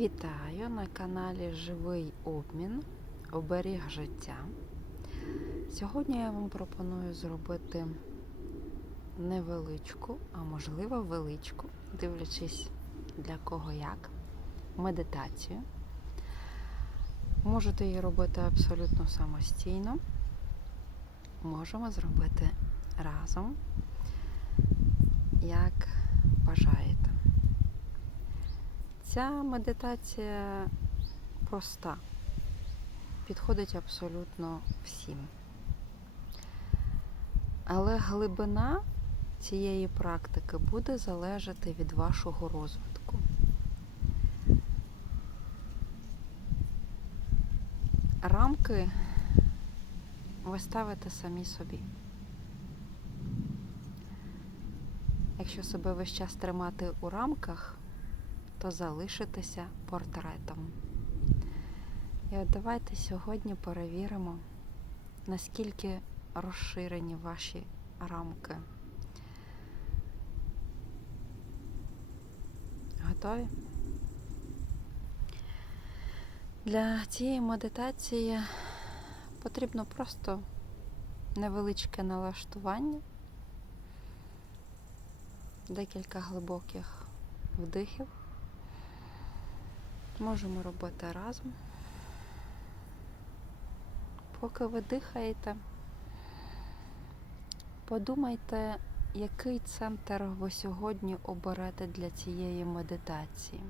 Вітаю на каналі Живий обмін Оберіг життя. Сьогодні я вам пропоную зробити невеличку, а можливо величку, дивлячись для кого як, медитацію. Можете її робити абсолютно самостійно. Можемо зробити разом, як бажаєте. Ця медитація проста, підходить абсолютно всім. Але глибина цієї практики буде залежати від вашого розвитку. Рамки ви ставите самі собі. Якщо себе весь час тримати у рамках, то залишитися портретом. І от давайте сьогодні перевіримо, наскільки розширені ваші рамки. Готові? Для цієї медитації потрібно просто невеличке налаштування, декілька глибоких вдихів. Можемо робити разом. Поки ви дихаєте, подумайте, який центр ви сьогодні оберете для цієї медитації.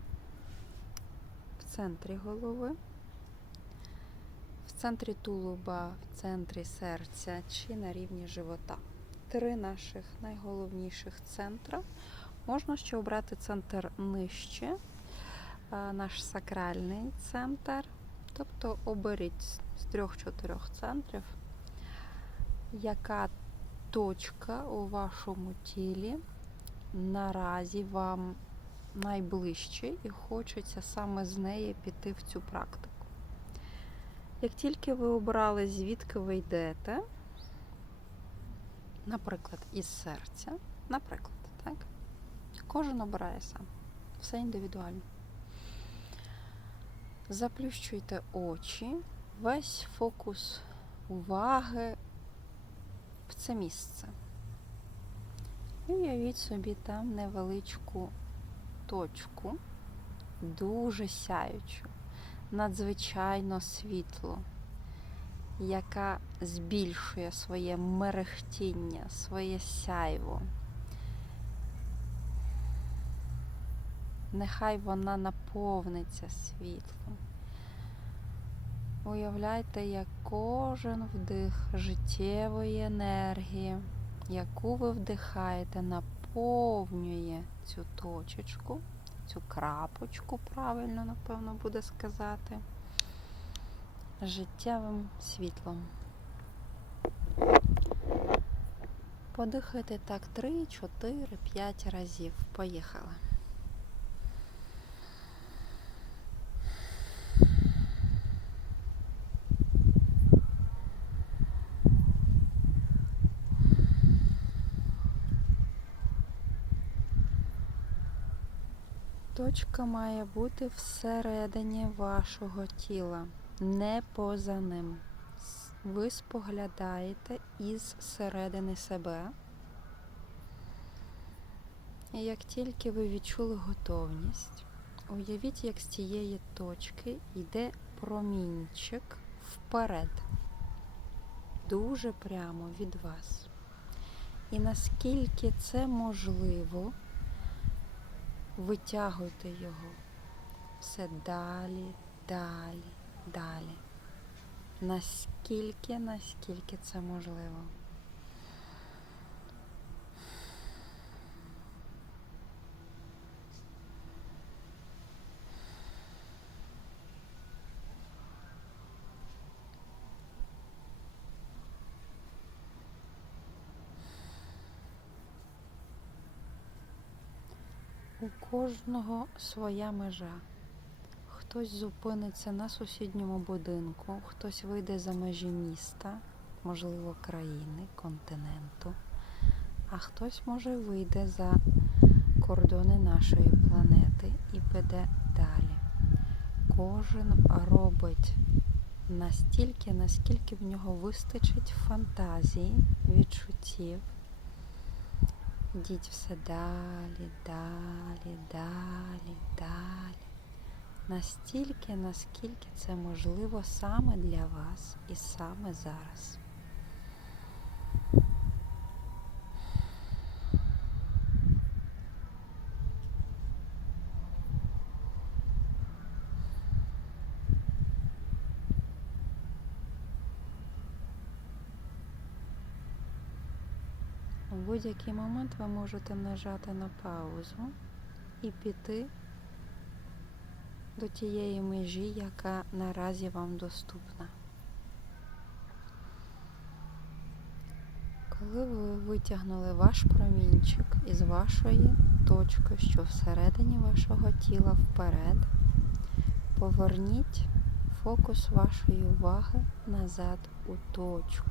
В центрі голови, в центрі тулуба, в центрі серця чи на рівні живота. Три наших найголовніших центра. Можна ще обрати центр нижче наш сакральний центр. Тобто оберіть з трьох-чотирьох центрів, яка точка у вашому тілі наразі вам найближче і хочеться саме з неї піти в цю практику. Як тільки ви обрали, звідки ви йдете, наприклад, із серця, наприклад, так? Кожен обирає сам. Все індивідуально. Заплющуйте очі, весь фокус уваги в це місце. І уявіть собі там невеличку точку, дуже сяючу, надзвичайно світлу, яка збільшує своє мерехтіння, своє сяйво. Нехай вона наповниться світлом. Уявляйте, як кожен вдих життєвої енергії, яку ви вдихаєте, наповнює цю точечку, цю крапочку, правильно, напевно, буде сказати, життєвим світлом. Подихайте так 3, 4, 5 разів. Поїхали. Точка має бути всередині вашого тіла, не поза ним. Ви споглядаєте із середини себе. І як тільки ви відчули готовність, уявіть, як з цієї точки йде промінчик вперед, дуже прямо від вас. І наскільки це можливо, витягуйте його все далі, далі, далі. Наскільки, наскільки це можливо. У кожного своя межа. Хтось зупиниться на сусідньому будинку, хтось вийде за межі міста, можливо, країни, континенту, а хтось може вийде за кордони нашої планети і піде далі. кожен робить настільки, наскільки в нього вистачить фантазії, відчуттів. Йдіть все далі, далі, далі, далі. Настільки, наскільки це можливо саме для вас і саме зараз. У будь-який момент ви можете нажати на паузу і піти до тієї межі, яка наразі вам доступна. Коли ви витягнули ваш промінчик із вашої точки, що всередині вашого тіла вперед, поверніть фокус вашої уваги назад у точку.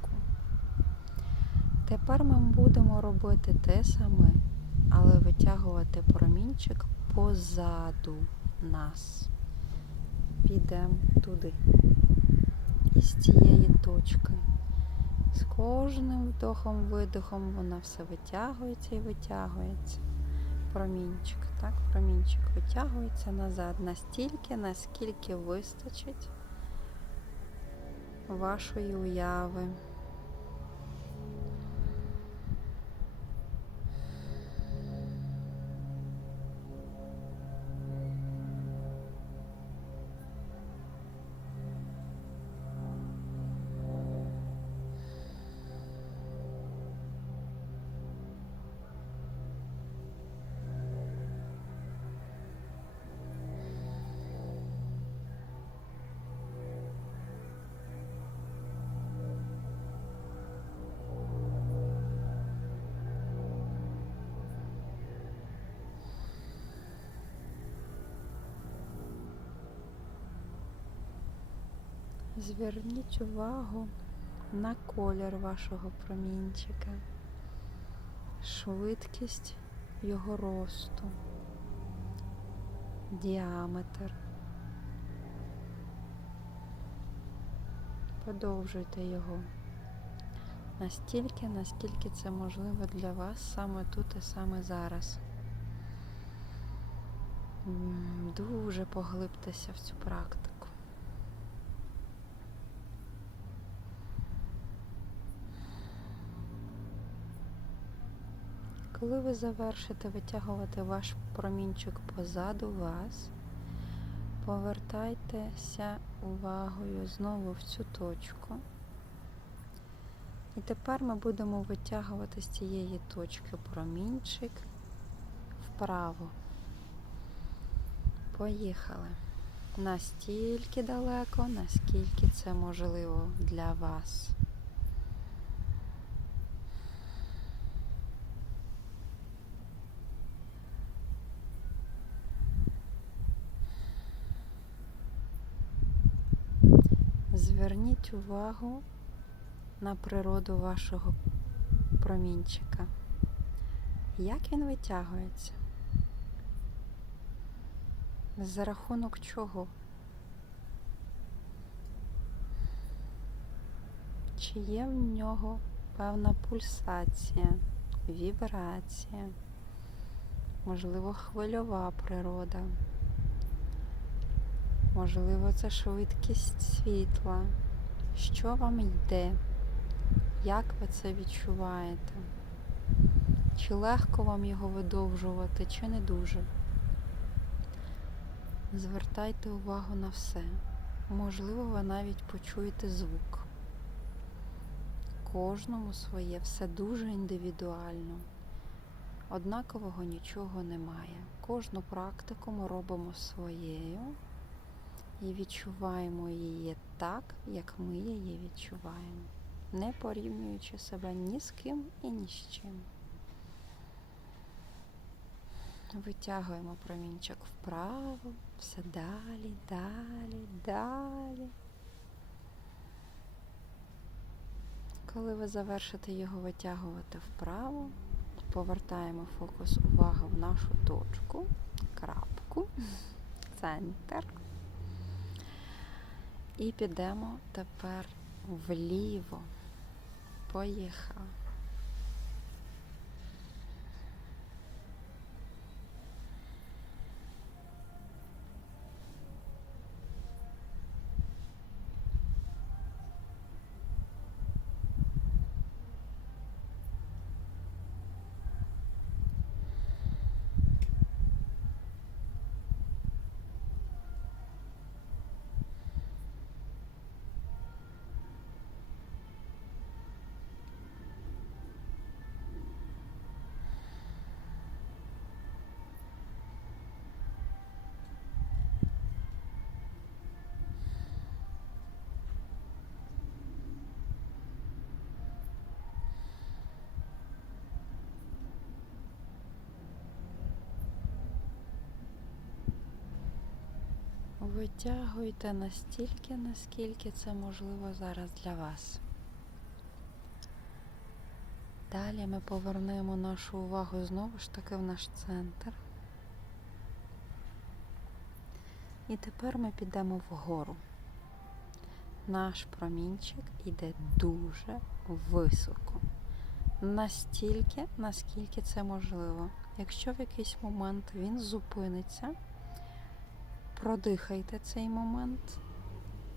Тепер ми будемо робити те саме, але витягувати промінчик позаду нас. Підемо туди. Із цієї точки. З кожним вдохом-видохом вона все витягується і витягується. Промінчик, так, промінчик витягується назад настільки, наскільки вистачить вашої уяви. Зверніть увагу на колір вашого промінчика, швидкість його росту, діаметр. Подовжуйте його настільки, наскільки це можливо для вас саме тут і саме зараз. Дуже поглибтеся в цю практику. Коли ви завершите витягувати ваш промінчик позаду вас, повертайтеся увагою знову в цю точку. І тепер ми будемо витягувати з цієї точки промінчик вправо. Поїхали. Настільки далеко, наскільки це можливо для вас. Зверніть увагу на природу вашого промінчика. Як він витягується? За рахунок чого? Чи є в нього певна пульсація, вібрація, можливо, хвильова природа? Можливо, це швидкість світла. Що вам йде? Як ви це відчуваєте? Чи легко вам його видовжувати, чи не дуже? Звертайте увагу на все. Можливо, ви навіть почуєте звук. Кожному своє, все дуже індивідуально. Однакового нічого немає. Кожну практику ми робимо своєю і відчуваємо її так, як ми її відчуваємо, не порівнюючи себе ні з ким і ні з чим. Витягуємо промінчик вправо, все далі, далі, далі. Коли ви завершите його витягувати вправо, повертаємо фокус уваги в нашу точку, крапку, центр. І підемо тепер вліво. Поїхали. Витягуйте настільки, наскільки це можливо зараз для вас. Далі ми повернемо нашу увагу знову ж таки в наш центр. І тепер ми підемо вгору. Наш промінчик іде дуже високо. Настільки, наскільки це можливо. Якщо в якийсь момент він зупиниться, продихайте цей момент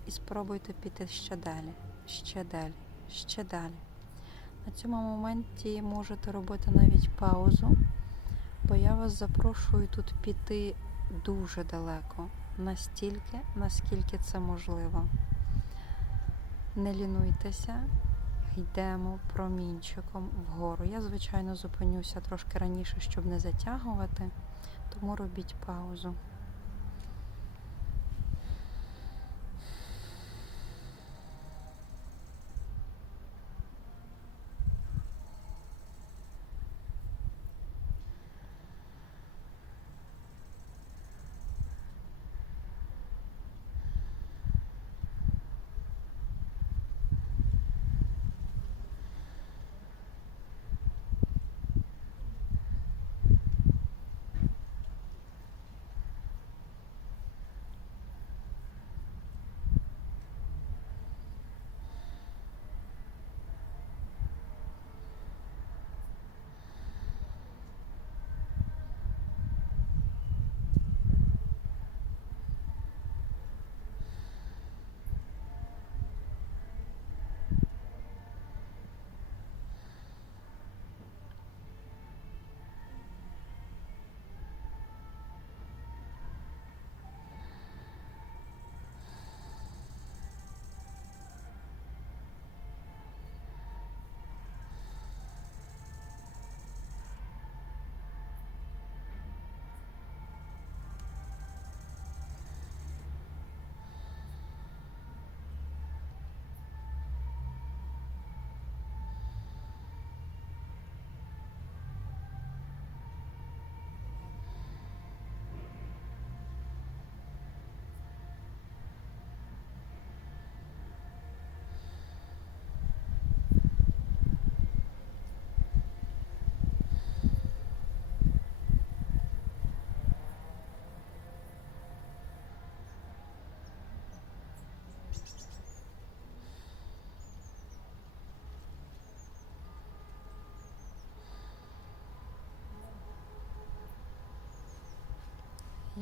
і спробуйте піти ще далі, ще далі, ще далі. На цьому моменті можете робити навіть паузу, бо я вас запрошую тут піти дуже далеко, настільки, наскільки це можливо. Не лінуйтеся, йдемо промінчиком вгору. Я, звичайно, зупинюся трошки раніше, щоб не затягувати, тому робіть паузу.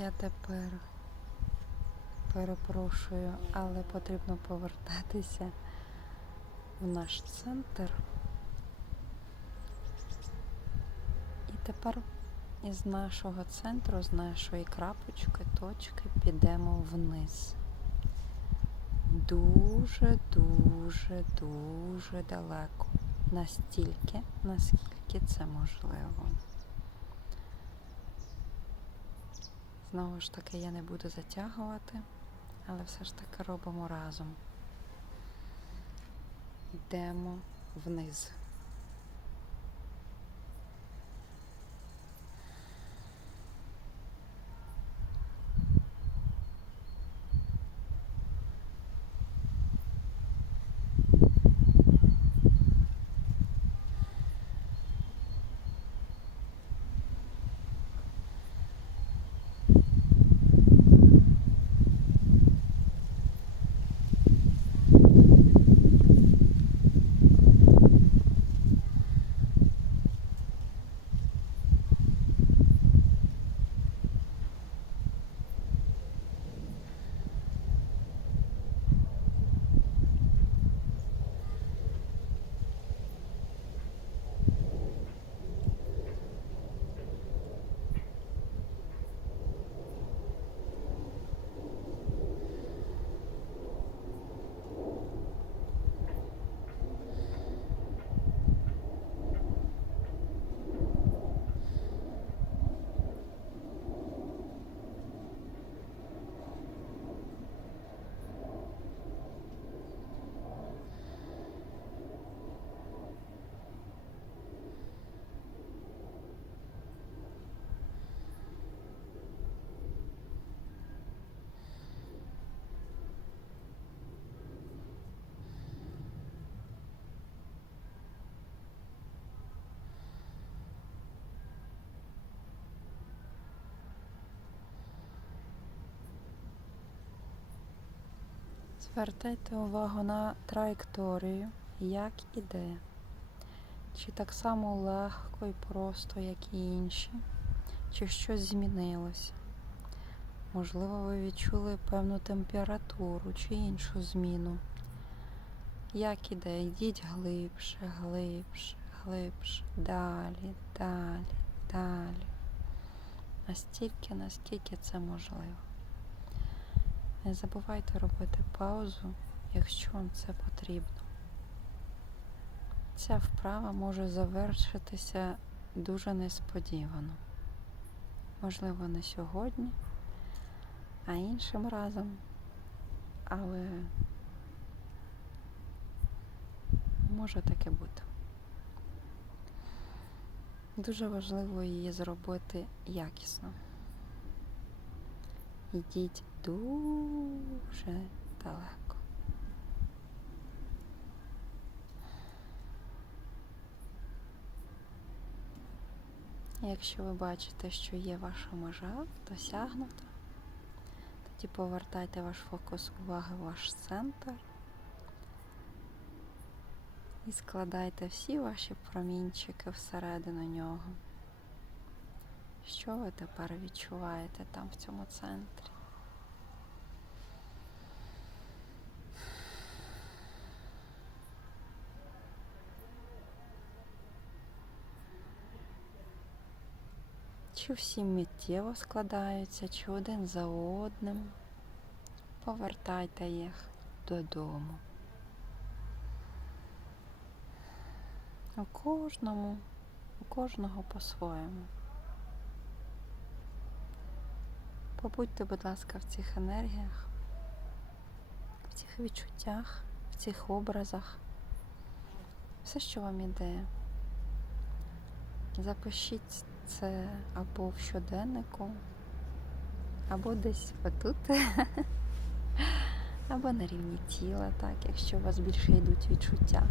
Я тепер перепрошую, але потрібно повертатися в наш центр. І тепер із нашого центру, з нашої крапочки, точки підемо вниз. Дуже, дуже, дуже далеко. Настільки, наскільки це можливо. Знову ж таки, я не буду затягувати, але все ж таки робимо разом. Йдемо вниз. Звертайте увагу на траєкторію, як іде. Чи так само легко і просто, як і інші, чи щось змінилося. Можливо, ви відчули певну температуру чи іншу зміну. Як іде, йдіть глибше, глибше, глибше, далі, далі, далі. Настільки, наскільки це можливо. Не забувайте робити паузу, якщо вам це потрібно. Ця вправа може завершитися дуже несподівано. Можливо, не сьогодні, а іншим разом. Але може таке бути. Дуже важливо її зробити якісно. Йдіть дуже далеко. Якщо ви бачите, що є ваша межа досягнута, тоді повертайте ваш фокус уваги в ваш центр і складайте всі ваші промінчики всередину нього. Що ви тепер відчуваєте там в цьому центрі? Чи всі миттєво складаються, чи один за одним. Повертайте їх додому. У кожному, у кожного по-своєму. Побудьте, будь ласка, в цих енергіях, в цих відчуттях, в цих образах. Все, що вам іде. Запишіть це або в щоденнику, або десь отут, або на рівні тіла, так, якщо у вас більше йдуть відчуття.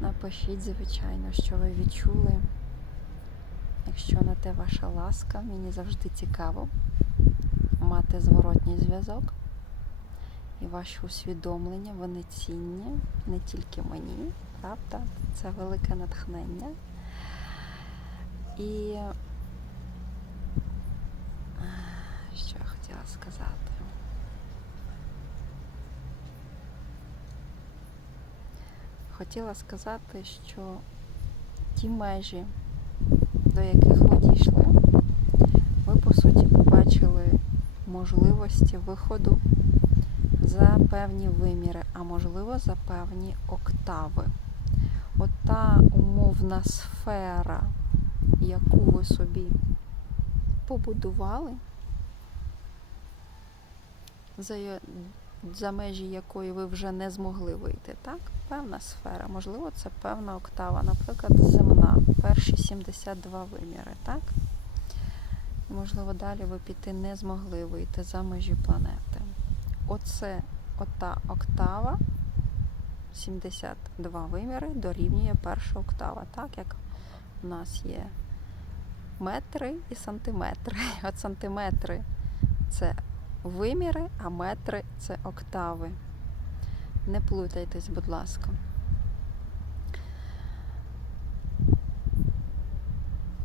Напишіть, звичайно, що ви відчули. Якщо на те ваша ласка, мені завжди цікаво мати зворотній зв'язок. І ваші усвідомлення, вони цінні не тільки мені, правда? Це велике натхнення. І що я хотіла сказати? Хотіла сказати, що ті межі, до яких ви дійшли, ви по суті побачили можливості виходу за певні виміри, а можливо за певні октави. От та умовна сфера, яку ви собі побудували, за, за межі якої ви вже не змогли вийти, так? Певна сфера, можливо, це певна октава, наприклад, земна, перші 72 виміри, так? Можливо, далі ви піти не змогли вийти за межі планети. Оце, ота октава, 72 виміри, дорівнює перша октава, так як у нас є метри і сантиметри. От сантиметри це виміри, а метри це октави. Не плутайтесь, будь ласка.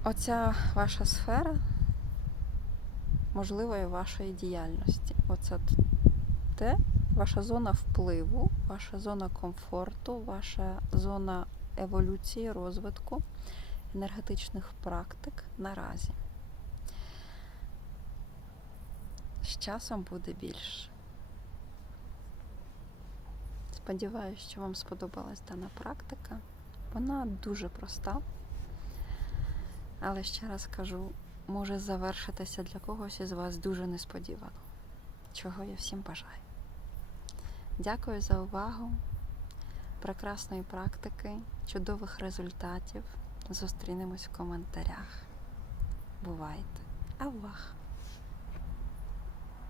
Оця ваша сфера можливої вашої діяльності. Оце те, ваша зона впливу, ваша зона комфорту, ваша зона еволюції, розвитку енергетичних практик наразі. З часом буде більше. Сподіваюся, що вам сподобалась дана практика. Вона дуже проста, але ще раз кажу, може завершитися для когось із вас дуже несподівано, чого я всім бажаю. Дякую за увагу, прекрасної практики, чудових результатів. Зустрінемось в коментарях. Бувайте! Авах!